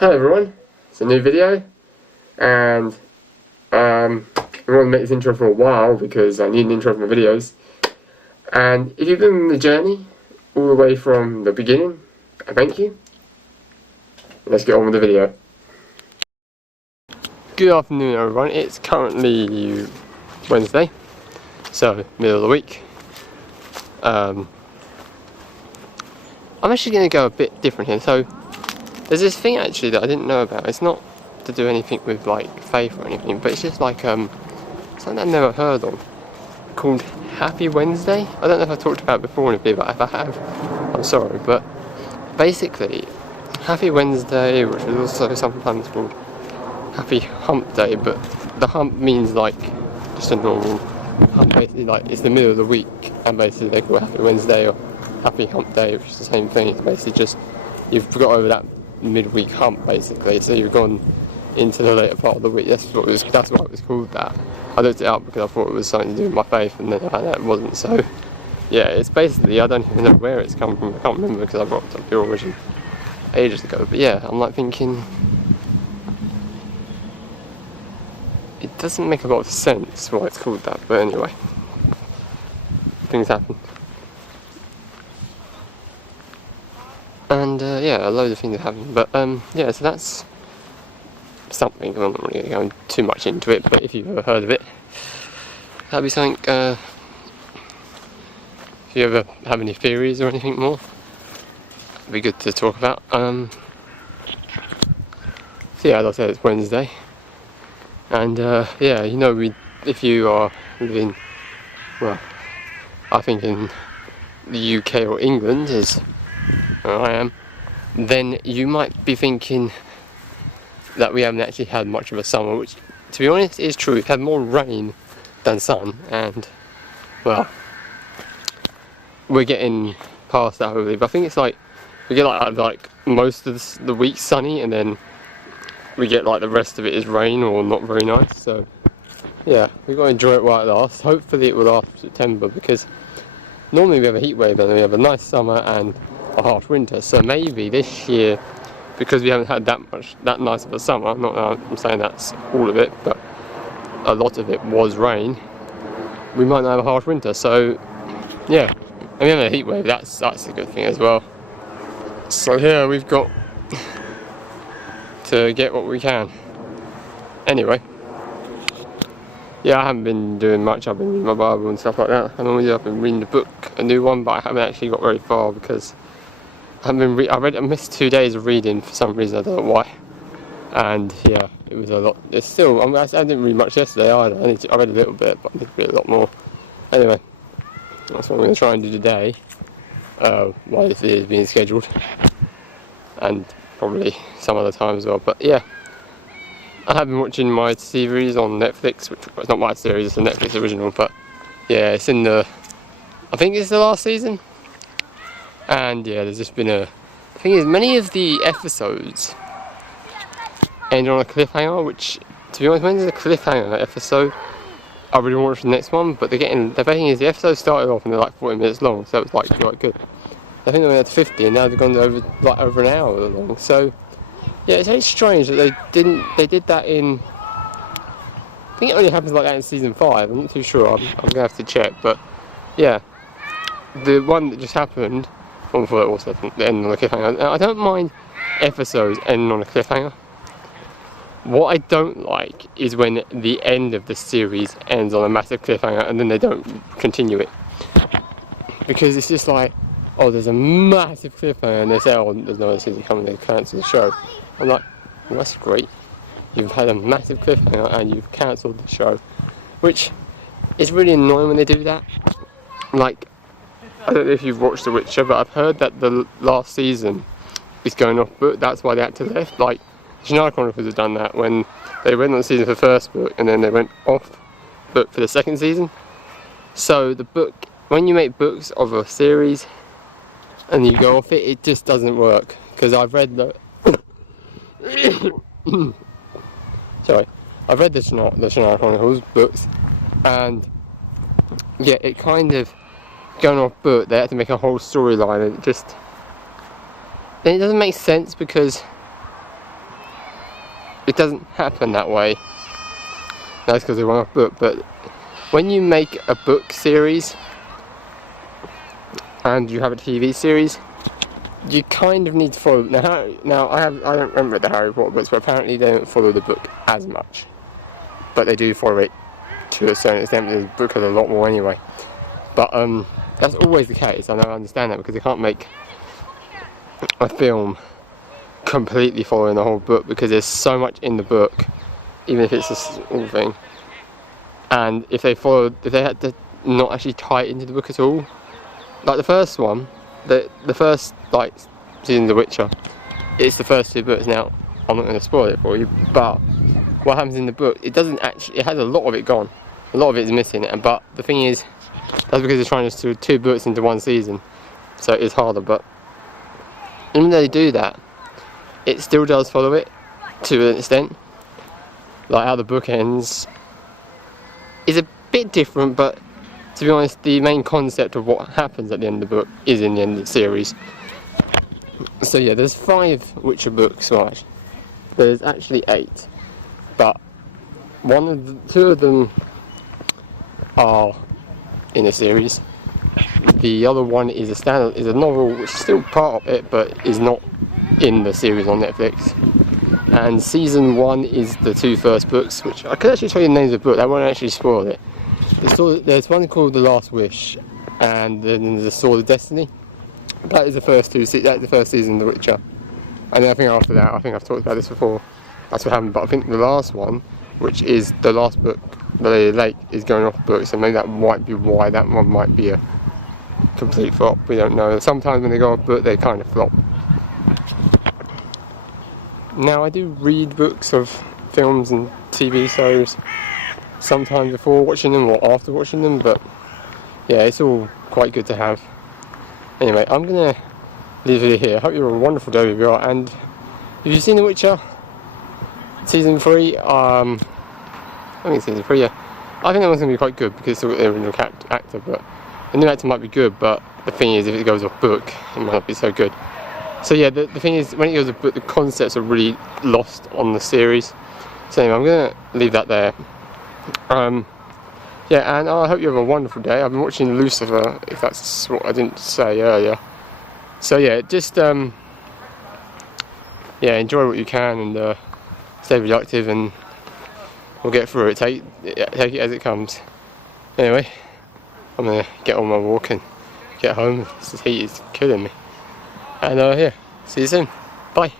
Hello everyone, it's a new video, and I've wanted to make this intro for a while because I need an intro for my videos. And if you've been on the journey all the way from the beginning, I thank you. Let's get on with the video. Good afternoon everyone, it's currently Wednesday, so middle of the week. I'm actually going to go a bit different here. So there's this thing actually that I didn't know about. It's not to do anything with like faith or anything, but it's just like something I've never heard of, called Happy Wednesday. I don't know if I talked about it before in a video, but if I have, I'm sorry. But basically, Happy Wednesday, which is also sometimes called Happy Hump Day, but the hump means like just a normal hump, basically like it's the middle of the week, and basically they call it Happy Wednesday or Happy Hump Day, which is the same thing. It's basically just you've got over that midweek hump basically, so you've gone into the later part of the week. That's why it was called that. I looked it up because I thought it was something to do with my faith, and then I found out it wasn't. So yeah, it's basically, I don't even know where it's come from. I can't remember because I brought up the origin ages ago. But yeah, I'm like thinking it doesn't make a lot of sense why it's called that, but anyway, things happen. And yeah, a load of things have happened, but yeah, so that's something. I'm not really going too much into it, but if you've ever heard of it, that'd be something. If you ever have any theories or anything more, it'd be good to talk about. So yeah, as I said, it's Wednesday, and yeah, you know, if you are living, well, I think in the UK or England, as I am, then you might be thinking that we haven't actually had much of a summer, which, to be honest, is true. We've had more rain than sun, and well, we're getting past that, hopefully. But I think it's like we get like most of the week sunny, and then we get like the rest of it is rain or not very nice. So yeah, we've got to enjoy it while it lasts. Hopefully it will last September, because normally we have a heat wave and then we have a nice summer and a harsh winter. So maybe this year, because we haven't had that nice of a summer, not that I'm saying that's all of it, but a lot of it was rain, we might not have a harsh winter. So yeah, and we have a heat wave, that's a good thing as well. So yeah, we've got to get what we can. Anyway, yeah, I haven't been doing much. I've been reading my Bible and stuff like that. I normally I've been reading the book, a new one, but I haven't actually got very far because I missed 2 days of reading for some reason. I don't know why. And yeah, it was a lot. It's still, I didn't read much yesterday either. I read a little bit, but I need to read a lot more. Anyway, that's what I'm going to try and do today, while this video is being scheduled, and probably some other time as well. But yeah, I have been watching my series on Netflix, which it's not my series, it's a Netflix original, but yeah, it's in the, I think it's the last season. And yeah, there's just been the thing is, many of the episodes end on a cliffhanger, which, to be honest, when there's a cliffhanger in that episode, I really want to watch the next one. But the thing is, the episode started off and they're like 40 minutes long, so it was like quite good. I think they went up to 50, and now they've gone over an hour long. So yeah, it's very strange that they did that in, I think it only happens like that in season 5. I'm not too sure. I'm gonna have to check, but yeah, the one that just happened. Before it also ended on a cliffhanger. Now, I don't mind episodes ending on a cliffhanger. What I don't like is when the end of the series ends on a massive cliffhanger and then they don't continue it. Because it's just like, oh, there's a massive cliffhanger and they say, oh, there's no other season coming, they cancel the show. I'm like, well, that's great. You've had a massive cliffhanger and you've cancelled the show. Which is really annoying when they do that. Like, I don't know if you've watched The Witcher, but I've heard that the last season is going off book. That's why the actor left. Like, Shannara Chronicles have done that when they went on the season for the first book and then they went off book for the second season. So the book, when you make books of a series and you go off it, it just doesn't work. Because I've read the sorry, I've read the Shannara Chronicles books, and yeah, it kind of going off book, they had to make a whole storyline, and it doesn't make sense, because it doesn't happen that way. That's because they run off book. But when you make a book series and you have a TV series, you kind of need to follow. Now I don't remember the Harry Potter books, but apparently they don't follow the book as much. But they do follow it to a certain extent. The book has a lot more anyway. But that's always the case, and I understand that, because they can't make a film completely following the whole book, because there's so much in the book, even if it's a small thing. And if they had to not actually tie it into the book at all, like the first one, the first like season of The Witcher, it's the first 2 books. Now I'm not going to spoil it for you, but what happens in the book, it has a lot of it gone, a lot of it is missing. But the thing is, that's because they're trying to do 2 books into 1 season, so it's harder. But even though they do that, it still does follow it to an extent. Like how the book ends is a bit different, but to be honest, the main concept of what happens at the end of the book is in the end of the series. So yeah, there's 5 Witcher books, right? There's actually 8, but 2 of them are in a series. The other one is a novel, which is still part of it, but is not in the series on Netflix. And season 1 is the 2 first books, which I could actually tell you the names of the book. I won't actually spoil it. There's one called The Last Wish, and then there's The Sword of Destiny. That is the first that's the first season of The Witcher. And then I think after that, I think I've talked about this before, that's what happened. But I think the last one, which is the last book, The Lake, is going off book, so maybe that might be why that one might be a complete flop. We don't know. Sometimes when they go off book, they kind of flop. Now, I do read books of films and TV shows sometimes before watching them or after watching them, but yeah, it's all quite good to have. Anyway, I'm gonna leave it here. I hope you're a wonderful day wherever you are. And have you seen The Witcher season 3? I think season 3, yeah. I think that one's gonna be quite good because it's the original actor, but the new actor might be good. But the thing is, if it goes off book, it might not be so good. So yeah, the thing is, when it goes off book, the concepts are really lost on the series. So anyway, I'm gonna leave that there. Yeah, and I hope you have a wonderful day. I've been watching Lucifer, if that's what I didn't say earlier. So yeah, just yeah, enjoy what you can, and stay productive, and we'll get through it. Take it as it comes. Anyway, I'm gonna get on my walk and get home. This heat is killing me. And yeah, see you soon. Bye.